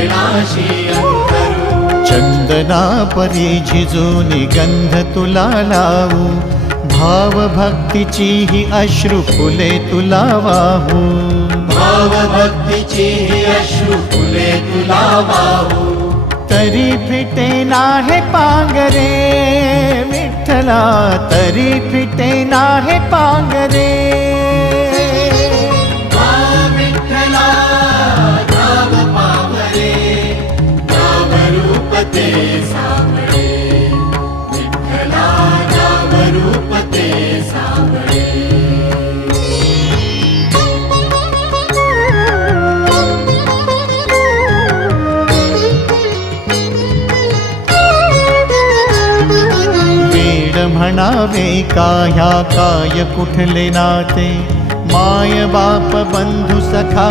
चरणाशी अंतरू। चंदना परी झिजूनी गंध तुला लावू, भाव भक्तीची ही अश्रु फुले तुला वाहू। भाव भक्तीची ही अश्रु फुले तुला वाहू। तरी फिटे नाहे पांगरे विठ्ठला, तरी फिटे नाहे पांगरे। विठ्ठला नाम पावरे, नाम रूप ते सावळे। विठ्ठला नाम रूप ते सावळे। म्हणावे काह्या काय कुठले नाते, माय बाप बंधु सखा